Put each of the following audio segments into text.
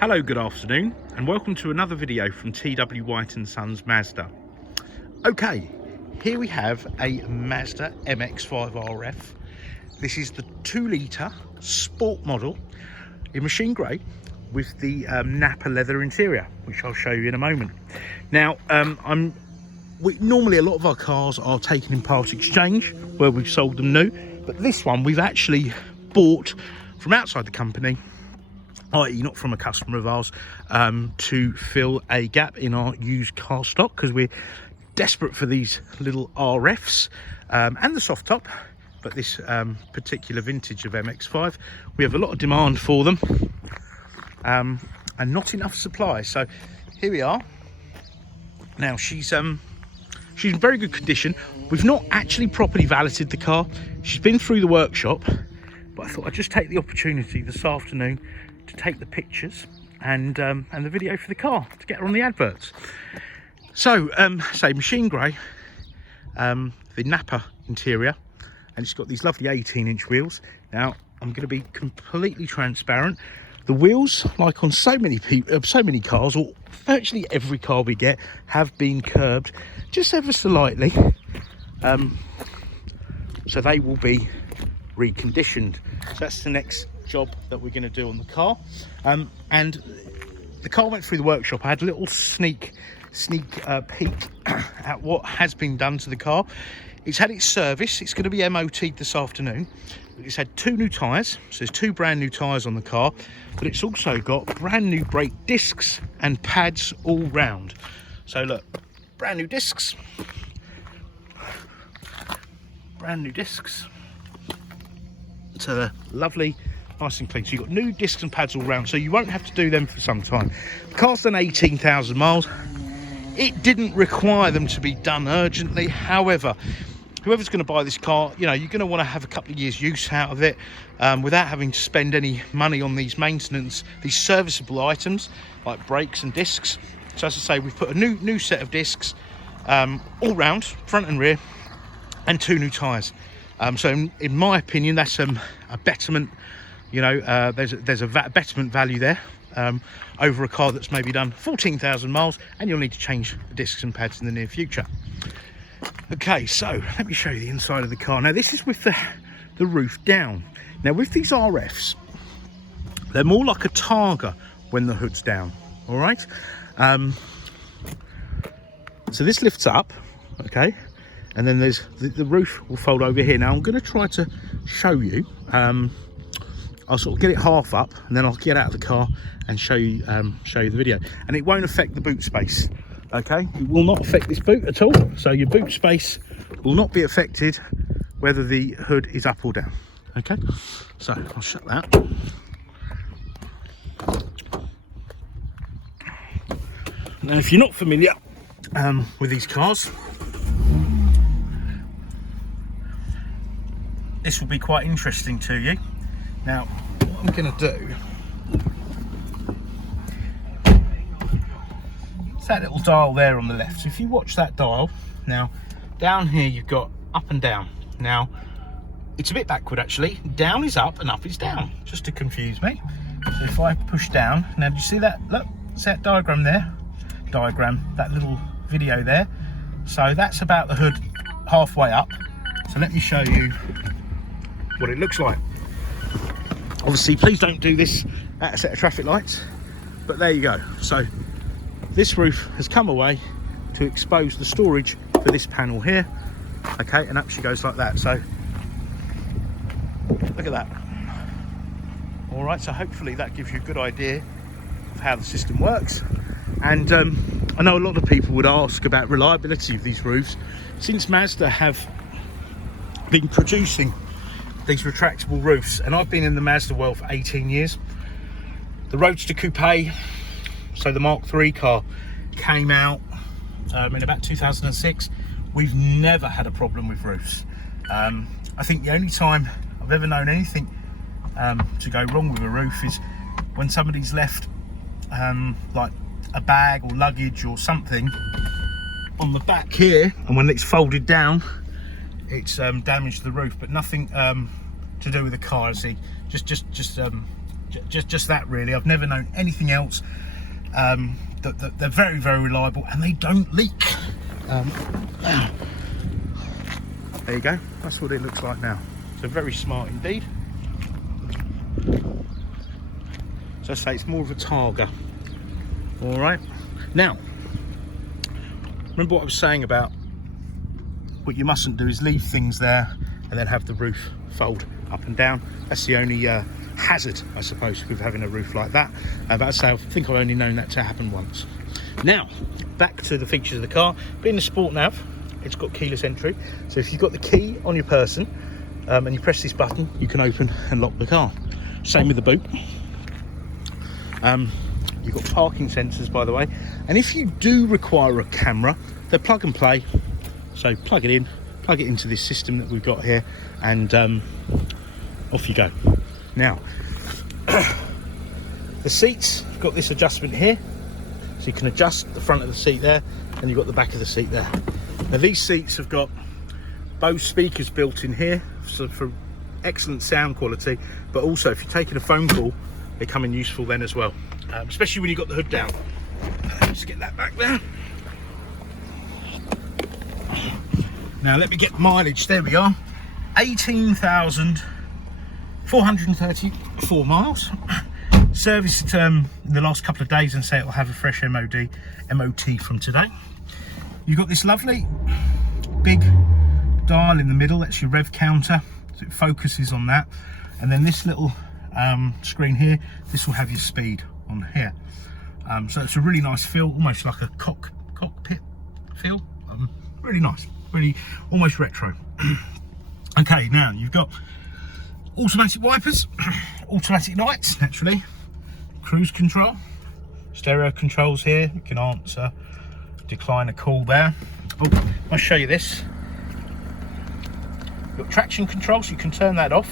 Hello, good afternoon, and welcome to another video from T.W White Sons Mazda. Okay, here we have a Mazda MX-5 RF. This is the 2-litre sport model in machine grey with the Napa leather interior, which I'll show you in a moment. Now, normally a lot of our cars are taken in part exchange where we've sold them new, but this one we've actually bought from outside the company, i.e. not from a customer of ours, to fill a gap in our used car stock, because we're desperate for these little RFs and the soft top, but this particular vintage of MX-5, we have a lot of demand for them and not enough supply. So here we are. Now she's in very good condition. We've not actually properly valeted the car. She's been through the workshop, but I thought I'd just take the opportunity this afternoon to take the pictures and the video for the car to get her on the adverts. So say machine grey, the Napa interior, and it's got these lovely 18-inch wheels. Now I'm going to be completely transparent. The wheels, like on so many cars, or virtually every car we get, have been curbed just ever so lightly, so they will be reconditioned. So that's the next job that we're going to do on the car. And the car went through the workshop. I had a little sneak peek at what has been done to the car. It's had its service. It's going to be MOT'd this afternoon. It's had 2 new tyres, so there's 2 brand new tyres on the car, but it's also got brand new brake discs and pads all round. So look, brand new discs, so they're lovely, nice and clean. So you've got new discs and pads all round, so you won't have to do them for some time. The car's done 18,000 miles. It didn't require them to be done urgently. However, whoever's going to buy this car, you know, you're going to want to have a couple of years use out of it without having to spend any money on these maintenance, these serviceable items like brakes and discs. So as I say, we've put a new set of discs all round, front and rear, and 2 new tyres. So in my opinion, that's a betterment. You know, there's a betterment value there over a car that's maybe done 14,000 miles, and you'll need to change the discs and pads in the near future. Okay, so let me show you the inside of the car. Now this is with the roof down. Now with these RFs, they're more like a Targa when the hood's down. All right. So this lifts up, okay, and then there's the roof will fold over here. Now I'm going to try to show you. I'll sort of get it half up, and then I'll get out of the car and show you the video. And it won't affect the boot space. Okay, it will not affect this boot at all. So your boot space will not be affected whether the hood is up or down. Okay, so I'll shut that. Now, if you're not familiar with these cars, this will be quite interesting to you. Now, what I'm going to do, it's that little dial there on the left. So if you watch that dial, now down here you've got up and down. Now, it's a bit backward actually. Down is up and up is down, just to confuse me. So if I push down, now do you see that? Look, see that diagram there? That little video there. So that's about the hood halfway up. So let me show you what it looks like. Obviously, please don't do this at a set of traffic lights, but there you go. So this roof has come away to expose the storage for this panel here. Okay, and up she goes like that. So look at that. All right, so hopefully that gives you a good idea of how the system works. And I know a lot of people would ask about reliability of these roofs. Since Mazda have been producing these retractable roofs, and I've been in the Mazda world for 18 years. The Roadster Coupe, so the Mark III car, came out in about 2006. We've never had a problem with roofs. I think the only time I've ever known anything to go wrong with a roof is when somebody's left like a bag or luggage or something on the back here, and when it's folded down, it's damaged the roof, but nothing to do with the car. See, just just that really. I've never known anything else. They're very, very reliable, and they don't leak. There you go, that's what it looks like now. So very smart indeed. So I say it's more of a Targa. All right, now remember what I was saying about what you mustn't do is leave things there and then have the roof fold up and down. That's the only hazard, I suppose, with having a roof like that. But I'd say I think I've only known that to happen once. Now, back to the features of the car. Being a Sport Nav, it's got keyless entry. So if you've got the key on your person and you press this button, you can open and lock the car. Same with the boot. You've got parking sensors, by the way. And if you do require a camera, they're plug and play. So plug it in, plug it into this system that we've got here, and off you go. Now, the seats have got this adjustment here, so you can adjust the front of the seat there, and you've got the back of the seat there. Now these seats have got Bose speakers built in here, so for excellent sound quality, but also if you're taking a phone call, they come in useful then as well, especially when you've got the hood down. Let's get that back there. Now let me get mileage, there we are, 18,434 miles. Serviced in the last couple of days, and say it will have a fresh MOT from today. You've got this lovely big dial in the middle, that's your Rev Counter, so it focuses on that. And then this little screen here, this will have your speed on here. So it's a really nice feel, almost like a cockpit feel. Really nice, really almost retro. Okay, now you've got automatic wipers, automatic lights, naturally, cruise control, stereo controls here. You can answer, decline a call there. Oh, I'll show you this. You've got traction control, so you can turn that off.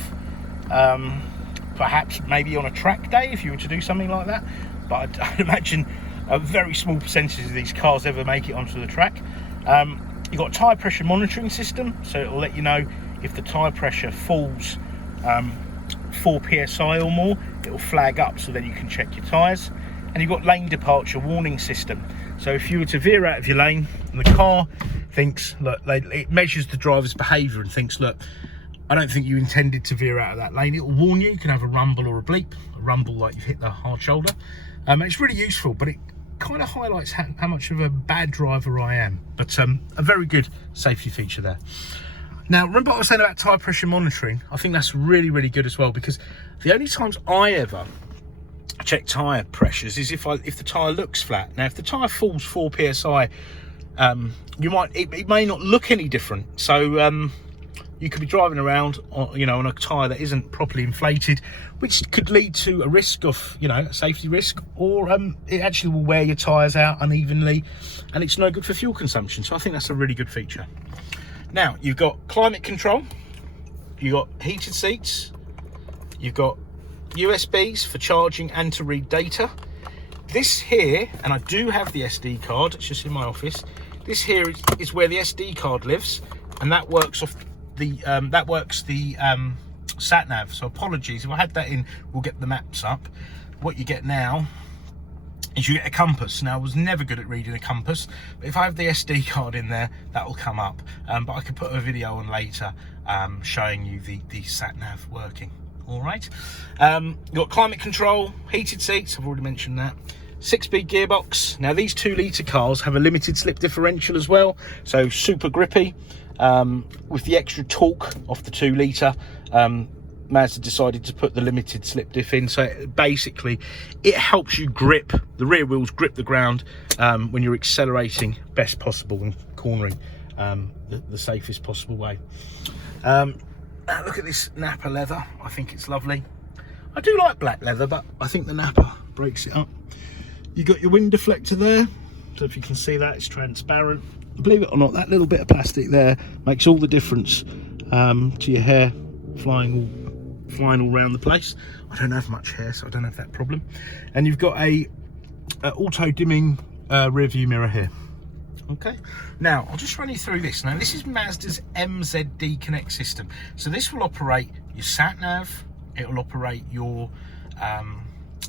Perhaps maybe on a track day if you were to do something like that, but I'd imagine a very small percentage of these cars ever make it onto the track. You've got a tyre pressure monitoring system, so it'll let you know if the tyre pressure falls 4 psi or more, it will flag up so then you can check your tyres. And you've got lane departure warning system, so if you were to veer out of your lane and the car thinks, look, it measures the driver's behaviour and thinks, look, I don't think you intended to veer out of that lane, it will warn you. You can have a rumble or a bleep, a rumble like you've hit the hard shoulder. It's really useful, but it kind of highlights how much of a bad driver I am, but a very good safety feature there. Now, remember what I was saying about tyre pressure monitoring? I think that's really, really good as well, because the only times I ever check tyre pressures is if the tyre looks flat. Now, if the tyre falls 4 psi, it may not look any different. So you could be driving around, on a tyre that isn't properly inflated, which could lead to a risk of, a safety risk, or it actually will wear your tyres out unevenly, and it's no good for fuel consumption. So I think that's a really good feature. Now, you've got climate control, you've got heated seats, you've got USBs for charging and to read data. This here, and I do have the SD card, it's just in my office. This here is where the SD card lives, and that works off the sat nav. So apologies if I had that in, we'll get the maps up. What you get now is you get a compass. Now, I was never good at reading a compass, but if I have the SD card in there, that will come up. But I could put a video on later showing you the sat nav working. All right. You've got climate control, heated seats, I've already mentioned that. 6-speed gearbox. Now, these 2-litre cars have a limited slip differential as well, so super grippy. With the extra torque off the 2-litre, Mazda decided to put the limited slip diff in, so basically it helps you grip, the rear wheels grip the ground when you're accelerating best possible and cornering the safest possible way. Now look at this Napa leather, I think it's lovely. I do like black leather, but I think the Napa breaks it up. You've got your wind deflector there, so if you can see that, it's transparent. Believe it or not, that little bit of plastic there makes all the difference to your hair flying all around the place. I don't have much hair, so I don't have that problem. And you've got a auto dimming rear view mirror here. Okay, now I'll just run you through this. Now, this is Mazda's MZD Connect system, so this will operate your sat nav, it will operate your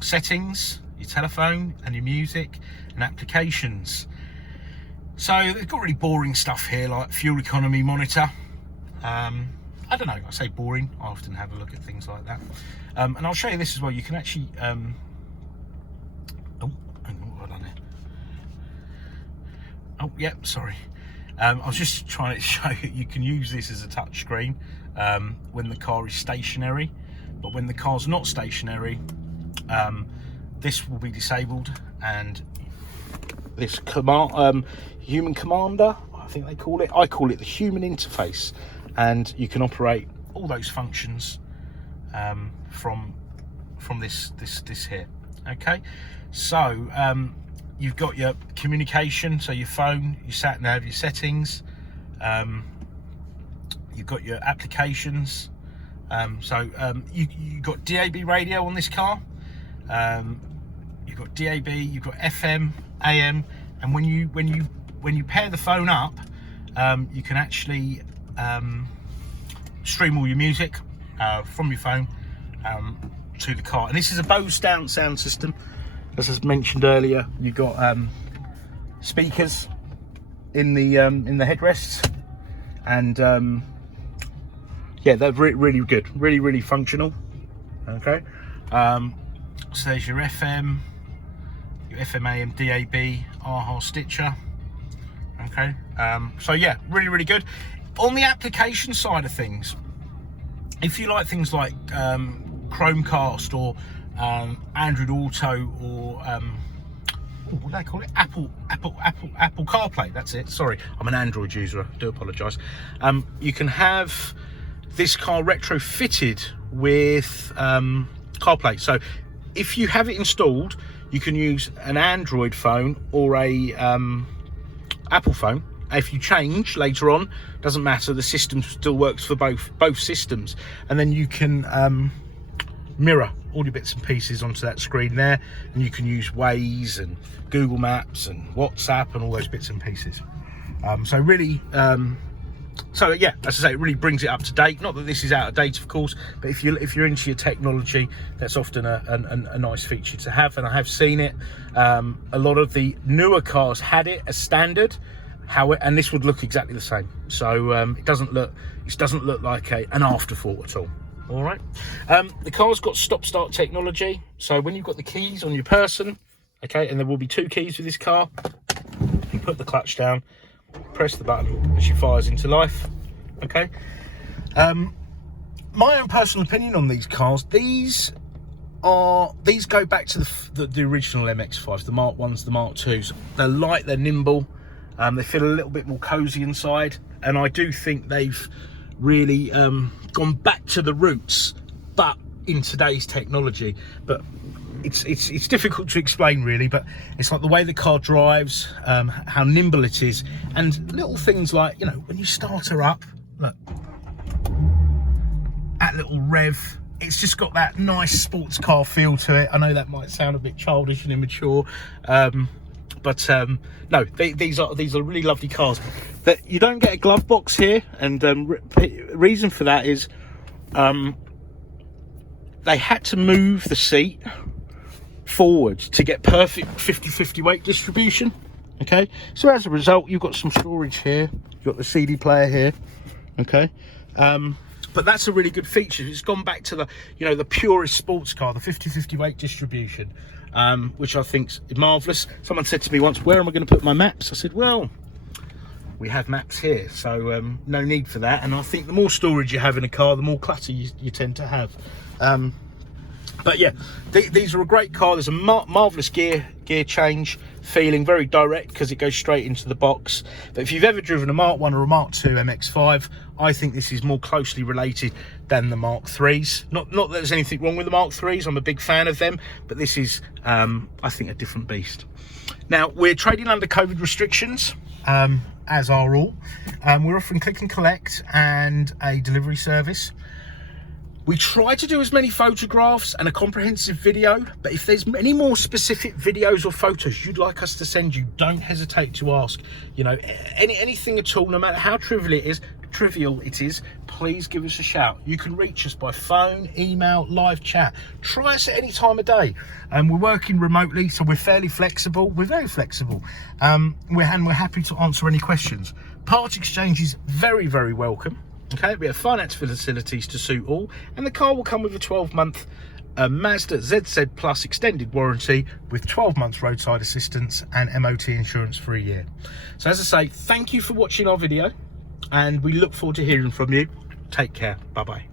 settings, your telephone and your music and applications. So they've got really boring stuff here like fuel economy monitor. I don't know, I say boring, I often have a look at things like that. And I'll show you this as well. You can actually oh, hang on, what have I done there? Oh, yeah, sorry. I was just trying to show you can use this as a touch screen when the car is stationary, but when the car's not stationary, this will be disabled, and this command, human commander, I think they call it, I call it the human interface, and you can operate all those functions from this here. Okay, so you've got your communication, so your phone, your sat nav, your settings, you've got your applications, you've got DAB radio on this car, you've got DAB, you've got FM, AM, and when you pair the phone up, you can actually stream all your music from your phone to the car. And this is a Bose sound system. As I mentioned earlier, you've got speakers in the headrests, and yeah, they're really good, really functional. Okay, so there's your FM, AM, DAB, AHA Stitcher. Okay, so yeah, really good. On the application side of things, if you like things like Chromecast or Android Auto, or what do they call it? Apple CarPlay. That's it. Sorry, I'm an Android user. I do apologise. You can have this car retrofitted with CarPlay. So if you have it installed, you can use an Android phone or a Apple phone. If you change later on, doesn't matter, the system still works for both systems, and then you can mirror all your bits and pieces onto that screen there, and you can use Waze and Google Maps and WhatsApp and all those bits and pieces. So really, so yeah, as I say, it really brings it up to date. Not that this is out of date, of course, but if you're into your technology, that's often a nice feature to have. And I have seen it. A lot of the newer cars had it as standard. And this would look exactly the same. So it doesn't look like an afterthought at all. All right. The car's got stop-start technology. So when you've got the keys on your person, okay, and there will be 2 keys with this car, you put the clutch down, press the button, and she fires into life. Okay. My own personal opinion on these cars, these go back to the original MX-5, the Mark 1s, the Mark 2s. They're light, they're nimble. They feel a little bit more cozy inside, and I do think they've really gone back to the roots, but in today's technology. But it's difficult to explain really, but it's like the way the car drives, how nimble it is, and little things like, you know, when you start her up, look, that little rev, it's just got that nice sports car feel to it. I know that might sound a bit childish and immature, but no, these are really lovely cars. That you don't get a glove box here, and reason for that is they had to move the seat forward to get perfect 50-50 weight distribution. Okay, so as a result, you've got some storage here, you've got the CD player here. Okay, but that's a really good feature. It's gone back to the, you know, the purest sports car, the 50-50 weight distribution, which I think is marvellous. Someone said to me once, where am I going to put my maps? I said, well, we have maps here, so no need for that. And I think the more storage you have in a car, the more clutter you tend to have. But yeah, these are a great car. There's a marvellous gear change, feeling very direct because it goes straight into the box. But if you've ever driven a Mark 1 or a Mark 2 MX-5, I think this is more closely related than the Mark 3s. Not that there's anything wrong with the Mark 3s, I'm a big fan of them, but this is, I think, a different beast. Now, we're trading under COVID restrictions, as are all. We're offering click and collect and a delivery service. We try to do as many photographs and a comprehensive video, but if there's any more specific videos or photos you'd like us to send you, don't hesitate to ask. You know, anything at all, no matter how trivial it is, trivial it is, please give us a shout. You can reach us by phone, email, live chat. Try us at any time of day. We're working remotely, so we're fairly flexible. We're very flexible. We're happy to answer any questions. Part exchange is very, very welcome. Okay, we have finance facilities to suit all, and the car will come with a 12-month Mazda ZZ Plus extended warranty with 12 months roadside assistance and MOT insurance for a year. So as I say, thank you for watching our video, and we look forward to hearing from you. Take care. Bye bye.